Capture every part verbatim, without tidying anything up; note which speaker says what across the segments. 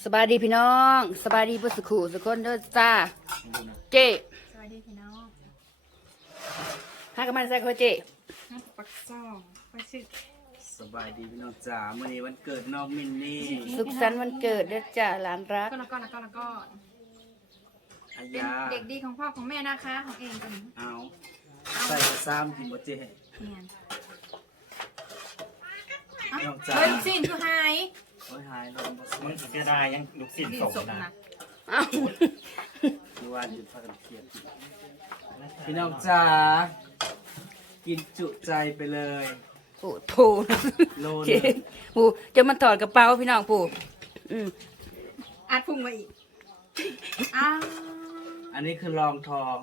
Speaker 1: สบายดีพี่น้องสบายดีเพื่อสุขุสุขคนเด้อจ้าเจ๊
Speaker 2: สวัสดีพี่น้อง
Speaker 1: ห้ากันมาใส่คอยเจ๊
Speaker 2: นักปักซองไปสิ
Speaker 3: สบายดีพี่น้องจ๋าเมื่อนี้วันเกิดน้องมินนี่
Speaker 1: สุขสันต์วันเกิดเด้อจ้าหลานรัก
Speaker 2: ก็แล้วก็แล้วก็แล้วก็
Speaker 3: อา
Speaker 2: เป็น
Speaker 3: ยา
Speaker 2: เด็กดีของพ่อของแม่นะคะของเองกัน
Speaker 3: เอาใส่กระซ้ำกินบ่เจ๊
Speaker 2: เนียน
Speaker 3: พี่น้องจ๋า
Speaker 2: เฮ้ยสิ้นคือหาย
Speaker 3: โอ้ยหายลมบ่สว
Speaker 4: มั
Speaker 3: ย
Speaker 4: นจะได้ยังลูกศิษย์
Speaker 2: ดี
Speaker 4: ส่ง
Speaker 2: ศพ
Speaker 4: นะ
Speaker 2: นะ
Speaker 1: อ้าว
Speaker 3: คือว่าหยุดพักกันเครียดพี่น้องจ๋ากินจุใจไปเลย
Speaker 1: โอ้โถ
Speaker 3: โล
Speaker 1: เจ๊
Speaker 3: นึง
Speaker 1: ปู่จะมาถอดกระเป๋าพี่น้องปู่อืม
Speaker 2: อัดพุ่งมาอีกอ้าว
Speaker 3: อันนี้คือรองทอง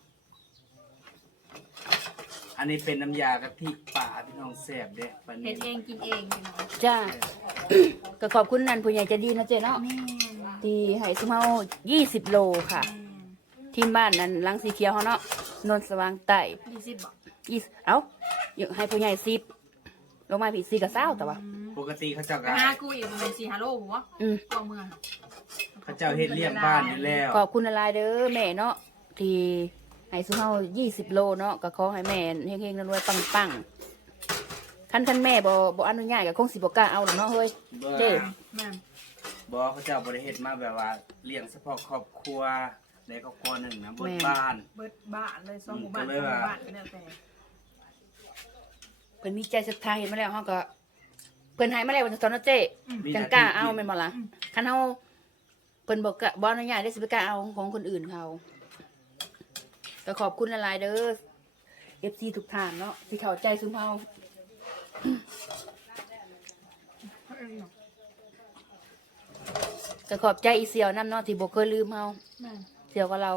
Speaker 3: อันนี้เป็นน้ำยากะทิป่าพี่น้องแซ่บเด้ปาน
Speaker 2: เห็
Speaker 3: นี้
Speaker 2: ดเองกินเองพี่น้อง
Speaker 1: จ้า ก็ขอบคุณนันผู้ใหญ่ใจะดีนะเจ๊เนาะ
Speaker 2: แม่
Speaker 1: ที่ให้สมเฮายี่สิบโลค่ะ
Speaker 2: แม่
Speaker 1: ทีมบ้านนั้นหลังสีเขียวเขาเนาะนนท์สว่างใต้
Speaker 2: ดีสิบบอก
Speaker 1: ยี่สิบเอ้าอยากให้ผู้ใหญ่สิบลงมาผีสี่กับเศร้าแต่ว่า
Speaker 3: ปกติเขาเจ้า
Speaker 2: ไป
Speaker 3: ก็
Speaker 2: หากูอีกประมาณสี่ฮัลโหลหัว
Speaker 1: อืม
Speaker 2: ตัวเมือง
Speaker 3: เขาเจ้าเฮ็ดเลี้ยงบ้านอยู่แล้ว
Speaker 1: ขอบคุณอะไรเด้อแม่เนาะที่ให้สุเฮายี่สิบโลเนาะก็ขอให้แม่เฮงๆรวยๆปังๆคันคันแม่บ่บ่อนุญาตก็คงสิบ่กล้าเอาหรอกเนาะเฮ้ย
Speaker 3: เบิ่
Speaker 1: เจ๊
Speaker 3: ง
Speaker 2: แม่
Speaker 3: บอเขาเจ้าบริเฮ็ดมาแบบว่าเลี้ยงเฉพาะครอบครัวในครอบครัวหนึ่งนะบนบ้าน
Speaker 2: เบิดบ้านเลยสองหมู่บ้าน
Speaker 3: อื
Speaker 2: ส
Speaker 3: ม
Speaker 2: องห
Speaker 3: ก็เลยว่า
Speaker 2: มู่บ้านก็แล้วแต่
Speaker 1: เพิ่นมีใจศรัทธาเห็นมาแล้วเฮาก็เพิ่นให้มาแล้วว่าจะสอนเนาะเจ๊จังกล้าเอาแม่นบ่ล่ะคันเฮาเพิ่นบ่กล้าบ่อนุญาตได้สิไปกล้าเอาของคนอื่นเขาก็ขอบคุณหลายๆเด้อ เอฟ ซี ทุกท่านเนาะที่เข้าใจซุมเฮา ก็ขอบใจอีเสี่ยวน้ำเนาะที่บ่เคยลืมเฮา
Speaker 2: แม่
Speaker 1: เสี่ยวกับเรา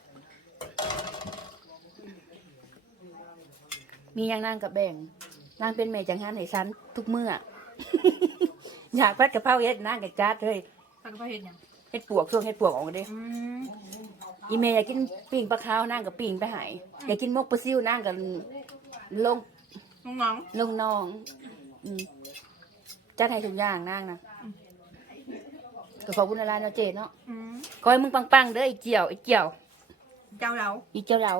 Speaker 1: มีหยังนั่งกับแบ่งนั่งเป็นแม่จังหันให้ฉันทุกมื้อ อยากพัดกะเพราเฮ็ดนั่งกับจัดเฮ้ย
Speaker 2: ตักกระเพาะเห็ดหยัง
Speaker 1: เฮ็ดปวกช่วงเฮ็ดปวกออกมาเด้
Speaker 2: อืม
Speaker 1: อีเมย์อยากกินปิ้งปลาขาวนั่งกับปิ้งไปใหายอยากกินมกปลาซิวนั่งกับลง
Speaker 2: น้อง
Speaker 1: ลงน้องอืมจัดให้ทุกอย่างนั่งนะก็ขอบคุณอะไรเนาะเจเนาะ
Speaker 2: ๆอืม
Speaker 1: ขอให้มึงปังๆเด้อไอ้เจียวไอ้เจียว
Speaker 2: เจ้าเรา
Speaker 1: ไอ้เจียวเหลา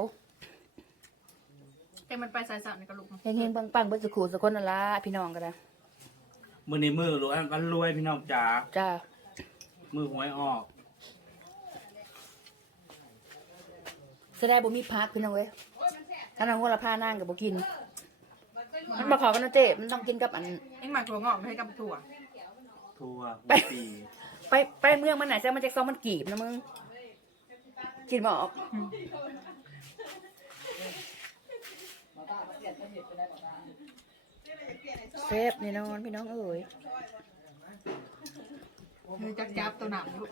Speaker 2: แต่มันไปสายสารในกระลุก
Speaker 1: เฮงๆปังๆเบิ้สุขุสุคนนั่นละพี่น้องกันนะ
Speaker 3: มือในมือรวยวันรวยพี่น้องจ๋า
Speaker 1: จ้า
Speaker 3: มือหวยออก
Speaker 1: แสดงบ่มีพักพี่น้องเว้ยถ้าน้องว่าละพานั่งกับบ่กินมันมาขอกันเนาะเจมันต้องกินกับอัน
Speaker 2: เอ็งหมักถั่วงอกให้กับถั่ว
Speaker 3: ทัว
Speaker 1: ไป
Speaker 3: หัวปี
Speaker 1: ไปไปเมืองมันไหนแซ่มันจะซ้อมมันกีบนะมึงกินบ่ออกเซฟนี่นอนพี่น้องเอ๋ย
Speaker 2: มือจับจับตัวหนักลูก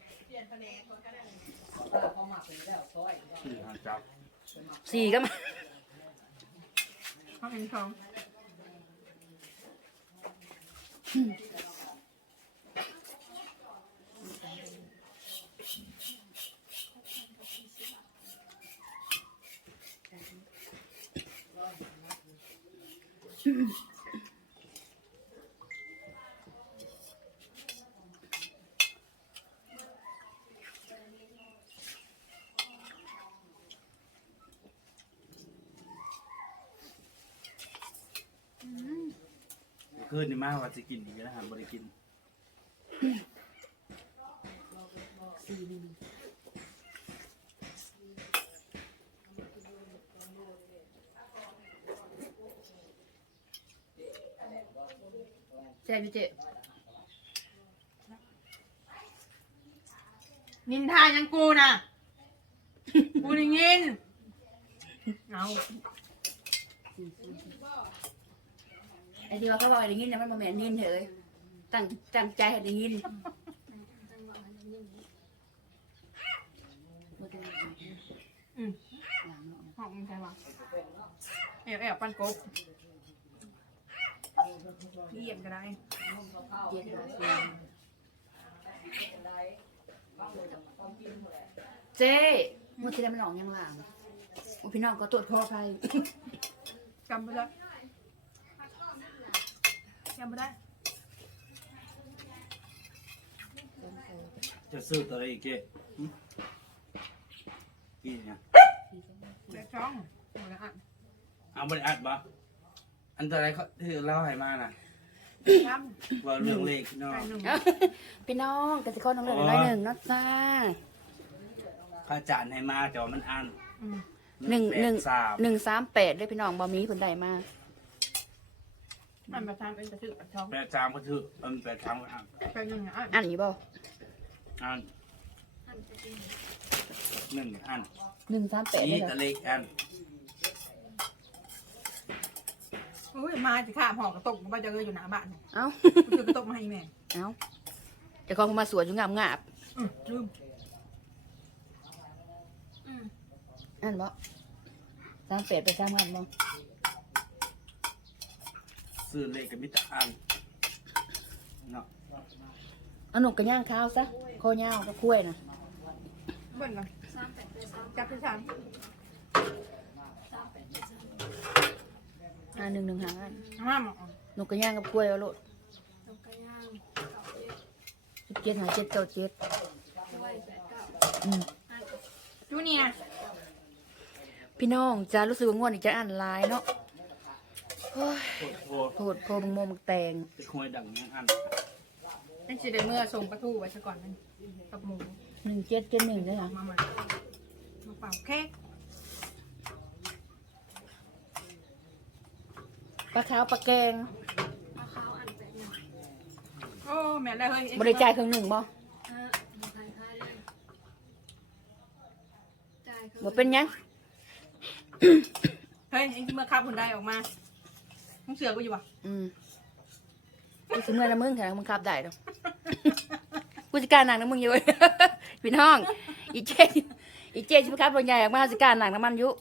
Speaker 3: คือหาจับ
Speaker 1: สี่ก็มา
Speaker 2: เขาเห็นทอง
Speaker 3: คืนนี่มากว่าจะกินอีกแล้วหาบริกิน
Speaker 1: แซ่บอยู่เจ๊
Speaker 2: นินทายังกูน่ะ กูได้ยินเอา
Speaker 1: ไอ้ที่ว่าเขาบอกให้ได้ยินเนี่ยมันบ่แม่นยินเถอะเอ้ยตั้งตั้งใจให้ได้ยิน
Speaker 2: อืมหอมใช่ปะแอบแอบปั้นกบพี่เยี่ยมก็ได้
Speaker 1: เจ๊มันจะได้มันออกยังหลังโอ้พี่น้องก็ตรวจขออภัย
Speaker 2: จำไม่ได้จำไม่ได้
Speaker 1: ใส่
Speaker 3: จะซื้อตัวอะไรอีกเจ๊หึกี่เนี่ย
Speaker 2: เดี๋ยวช่องหมดแล้วอ่ะ
Speaker 3: เอาบริอัดบ่อันตัวอะไรเขาที่เล่าให้มาน่ะ
Speaker 2: ท
Speaker 3: ว่าเรื่องเลขเนาะ
Speaker 2: ำไก่หนึ่ง
Speaker 1: พี่น้องกสิกรน้องเลือดน้อยหนึ่งเนาะจ้า
Speaker 3: ข้าจานให้มาแต่ว่ามันอัน
Speaker 2: อืม
Speaker 1: หนึ่งหนึ่ง
Speaker 3: แปดสาม
Speaker 1: หนึ่งสามแปดด้วยพี่น้องบอมีเพิ่นได้มา
Speaker 2: มันประทานเป็นกระสือกับช่อง
Speaker 3: แปดสามก็ถือมันแปดสามก็อัน
Speaker 2: ไก่หนึ่งอ่ะ
Speaker 1: อันนี้บ่
Speaker 3: อันหนึ่งอัน
Speaker 1: หนึ่งสามแปดได้
Speaker 3: นี่
Speaker 1: เหรอ
Speaker 3: ตะเลขอัน
Speaker 2: อุ้ยมาจะข้ามหอกกระตกมันจะเกยอยู่หน้าบ้านเนี่ย
Speaker 1: เอ้า
Speaker 2: กูซื้อกระตกมาให้แม่
Speaker 1: เอ้าเจะของมาสวนอยู่งามงาบ
Speaker 2: อืมลืมอืม
Speaker 1: อันบ่สามแปดไปสามงานบ่
Speaker 3: ซื้อเลขกับมิตรอันเนาะ
Speaker 1: เอาหนุกกระย่างข้าวซะโคย่าวกับกล้วยน่ะ
Speaker 2: เบิ่งกันจับที่สาม
Speaker 1: อ่าหนึ่งหนึ่งหาอัน
Speaker 2: ห้ามอ่ะ
Speaker 1: หนุกกระย่างกับกล้วยเอาโลดสิบเจ็ดหาเจ็ดเก้าเจ็ดอืม
Speaker 2: จูเนียร์
Speaker 1: พี่น้องจ้ารู้สึกว่าง่วนอีกจะอ่านไลน์เนาะโอ้ย
Speaker 3: โอ้โห
Speaker 1: โหดโพมังโมมังแตง
Speaker 3: ไปควยดังยังอัน
Speaker 2: นั่นสิได้เมื่อส่งประตูไว้ซะก่อนนั่นกับหมู
Speaker 1: หนึ่งเจ็ดเจ็ดหนึ่งด้วยเหรอ
Speaker 2: มามามาเป่าเค้ก
Speaker 1: ปลาขาวปลาแกง
Speaker 2: โอ้แม่ได้เฮ้ย
Speaker 1: บริจ่ายเครื่องหนึ่งบ่บ่เป็นหยัง
Speaker 2: เฮ้ยไอ้เมื่อขับคนใดออกมามึงเสือกูอยู่ปะ
Speaker 1: อืมกูสิเมื่อนะมึงแถมมึงขับได้ดอกกูสิกล้ารหนังนะมึงอยู่ พี่น้อง อีเจอีเจชิบขับรถใหญ่ออกมาสิกล้ารหนังน้ำมันอยู่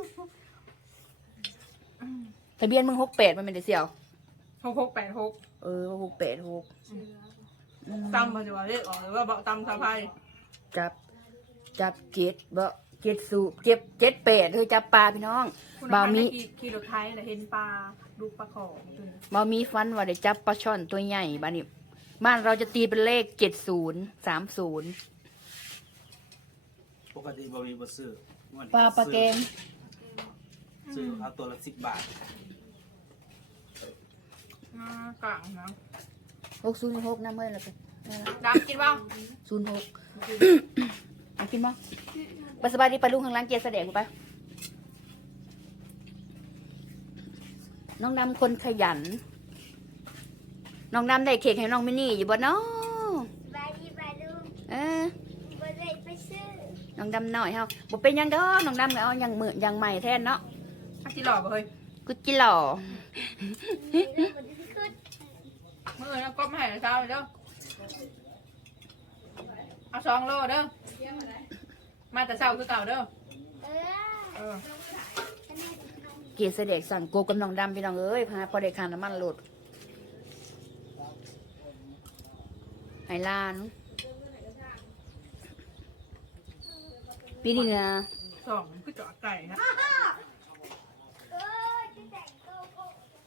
Speaker 1: ทะเบียนมึงหกแปดมันเป็นเดเสี่ยว
Speaker 2: หกหกแปดหก
Speaker 1: เออหกแปดหก
Speaker 2: ตำปัจจุบันเรียกออกหรือว่าเบาตำสะพาย
Speaker 1: จับ จับเจ็ดบ่เจ็ดสูบเจ็บเจ็ดแปดเฮ้ยจับปลาพี่น้อง
Speaker 2: คุณ
Speaker 1: บ่า
Speaker 2: ภาพ
Speaker 1: มี
Speaker 2: ขี่ขี่รถไทยแต่เห็นปลาดูปลาของตัวนี้
Speaker 1: บ่มีฟันว่าได้จับปลาช่อนตัวใหญ่บ้านนี้บ้านเราจะตีเป็นเลขเจ็ดศูนย์สามศูนย์
Speaker 3: ปกติบ่มีบ่ซื้อม่วน
Speaker 1: ปลาปลาแกง
Speaker 3: ซื้อเอาตัวละสิบบาท
Speaker 2: อ่ากลางนะ
Speaker 1: หกศูนย์หกน้ำเมื่อไรกันนั่นละ
Speaker 2: ดำกินบ้าง
Speaker 1: ศูนย์หกเอากินมั้งไปสบายดีไปลุงข้างล่างเกียร์แสดงไป น้องดำคนขยัน น้องดำได้เค้กให้น้องมินี่อยู่บ่เนาะ
Speaker 4: บายดีบายลูก
Speaker 1: เออ
Speaker 4: บ่ได้ไปซื้อ
Speaker 1: น้องดำหน่อยเฮาบ่เป็นหยังดอกน้องดำก็เอาหยังมือหยังใหม่แทนเนาะ
Speaker 2: ถ้ากินหล่อบ่เฮ้ย
Speaker 1: กูจิหล่อ
Speaker 4: มีเรื่องบ่ได้ขึ้น
Speaker 2: เมื่อแล้วก็ไม่ให้เช้าเลยเด้อเอาสองโลเด้อมาแต่เช้าคือเก่าเด้อ
Speaker 4: เออ
Speaker 2: เออ
Speaker 4: อันนี้
Speaker 1: เกียร์แสดงสั่งโกกับน้องดำพี่น้องเอ้ยพาพอได้ค่าน้ำมันรถไห้ลานปีนี้นะ
Speaker 2: สองคือจอดไก่นะ
Speaker 4: เออจะแต่งตัวโอ้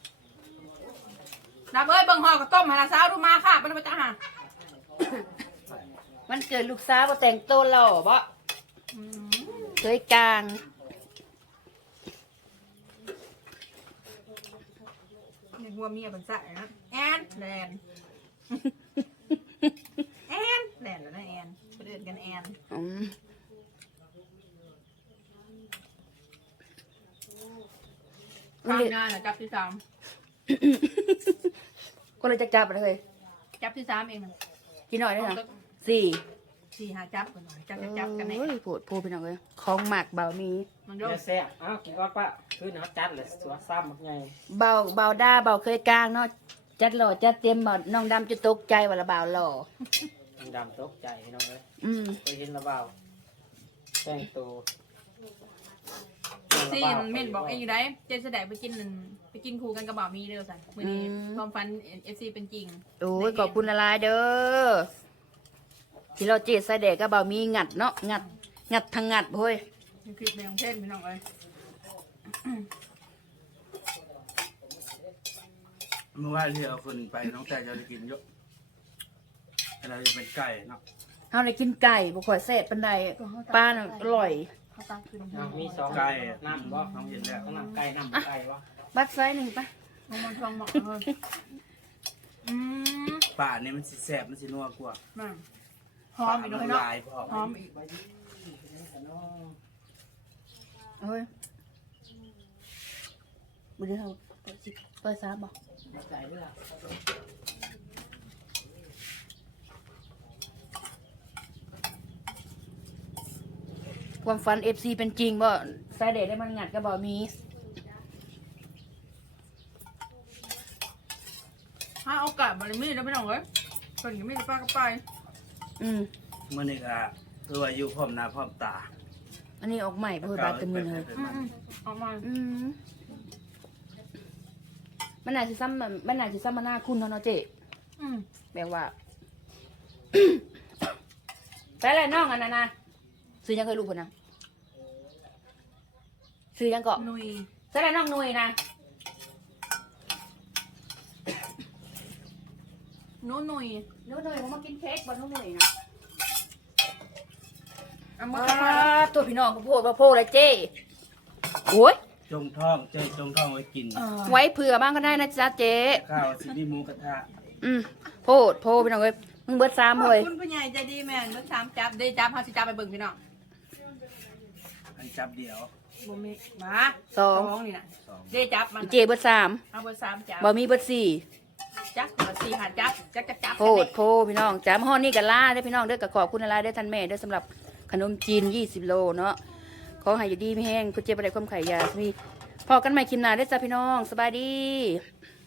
Speaker 2: ดับเอ้ยเบิ่งห่อกับต้มให้ละเช้าดูมาค่ะเป็นประจำหา
Speaker 1: มันเกิดลูกสาวบ่แต่งตัวหล่อบ่
Speaker 2: อืม
Speaker 1: เคยกลาง
Speaker 2: ในหัวเมียเป็นสายนะแอนแลน แอนแลนแล้วนะแอนเพื่อนกันแอน
Speaker 1: อืม
Speaker 2: ทำงานนะจับที่สาม
Speaker 1: ก็เลยจะจับไปเลย
Speaker 2: จับที่สามเองนะ
Speaker 1: กินหน่อยได้ไหมสี่
Speaker 2: สี่หาจับกันหน่อยจับจะจับกันแน่
Speaker 1: เอ้ยโผดโพพี่น้องเลยของหมักเบามี
Speaker 2: มันโย
Speaker 5: เดี๋ยวแซ่บอ้าวกินก่อนปะคือเนาะจัดเลยสัวซ้ำมักไง
Speaker 1: เบาเบาด้าเบาเคยกลางเนาะจัดหล่อจัดเต็มหมดน้องดำจะตกใจว่าละเบาหล่อ
Speaker 5: มันดำตกใจพี่น้องเลย
Speaker 1: อืม
Speaker 5: เคยเห็นระเบาแต่งตัว
Speaker 2: สี่เม่นบอกเองอยู่ได้เจนแสดงไปกินนั่นไปกินคู่กันกระบอกมีเด้อสันมือนี้ความฝันเอฟซีเป็นจริง
Speaker 1: โอ้ยขอบคุณละลายเด้อที่เราเจ็ดใส่เด็กก็เบามีงัดเนาะงัดงัดทางงัดเฮ้ย
Speaker 2: นี่คือเป็นของเช่นพี่น้องเอ้ย
Speaker 3: เมื่อวานที่เอาคนไปน้องแต่จะได้กินเยอะอะไรเป็นไก่เนาะ
Speaker 1: เฮาได้กินไก่บ่ค่อยแซ่บปานใดปลาน่ะอร่อย
Speaker 2: เขาตั้งขึ้น
Speaker 5: เอามีสอง
Speaker 3: ไก่
Speaker 5: น้ำบ่
Speaker 3: น้องเห็นแล้ว
Speaker 5: ต้องน้ำไก่น้ำไก่วะ
Speaker 1: บัดไซส์หนึงปะ
Speaker 2: มองมันทองเหมาะเลยอืม
Speaker 3: ป่านี่มันสิแซ่บมันสินัวกว่า
Speaker 2: มาหอมอีกด้วยเนาะ
Speaker 3: ลายพอ
Speaker 2: หอมอีก
Speaker 1: เอ้ยบ่ได้เฮาเปิดสิเปิดซ้ำบ่
Speaker 5: ไก่เด้อ
Speaker 1: ความฝัน เอฟ ซี เป็นจริงบ่สายเดทได้มันงัดก็บ่มี
Speaker 2: ถ้าเอากลับมาเลยมีแล้วไม่ต้องเลยคนก็ไม่ได้ป้าก็ไป
Speaker 1: อืม
Speaker 3: มื้อนี้ก็คือว่าอยู่พร้อมหน้าพร้อมตา
Speaker 1: อันนี้ออกใหม่เพื่อบาดเต็มมือเลย
Speaker 2: อืมๆเอามา
Speaker 1: อืมมันน่าสิซ้ำมันน่าสิซ้ำมาหน้าคุณเนาะเนาะเจ๊
Speaker 2: อืม
Speaker 1: แบบว่า ไปเลยน้องอันนั้นนะซื้อยังเคยรู้คนนะซื้อยังเกาะ
Speaker 2: นุย
Speaker 1: ใส่เลยน้องหนุ่ยนะ
Speaker 2: หนูนุย
Speaker 1: น้องหนุ่ยผมมากินเค้กบนน้องหนุ่ยนะ
Speaker 2: เอา
Speaker 1: มา
Speaker 2: มา
Speaker 1: ตัวพี่น้องข้าวโพดข้าวโพดเลยเจ๊โอ้ย
Speaker 3: จงท้องเจ้จงท้องไว้กิน
Speaker 1: ไว้เผื่อบ้างก็ได้นะจ๊ะเจ๊
Speaker 3: ข้าวสิมีหมูกระทะ
Speaker 1: อืมโพดโพดพี่น้องเอ้ยมึงเบิดซ้ำ
Speaker 2: ขอบ
Speaker 1: เลย
Speaker 2: คุณผู้ใหญ่ใจดีแม่นเมื่อสามจับได้จับเขาสิจับไปเบิ่งพี่น้อง
Speaker 3: ให้จับเดียว
Speaker 2: บ่มีมา
Speaker 1: สอง
Speaker 2: นี่น่ะ
Speaker 3: สอง
Speaker 2: ได้จับมัน
Speaker 1: เจ๊เบิดสาม
Speaker 2: เอาเบอร์สามจับ
Speaker 1: บ่มีเบิดสี่
Speaker 2: จักเบอร์สี่หาจับจักจักจับ
Speaker 1: โพดโพดพี่น้องจ้าห่อนี่กับล่าได้อพี่น้องเด้อกับขอบคุณอะไรได้อท่านแม่เด้อสำหรับขนมจีนยี่สิบโลเนาะขอให้อยู่ดีไม่แห้งคุณเจ็บอะไรความไข่ยามีพอกันใหม่คลิปหน้าได้อจ้าพี่น้องสบายดี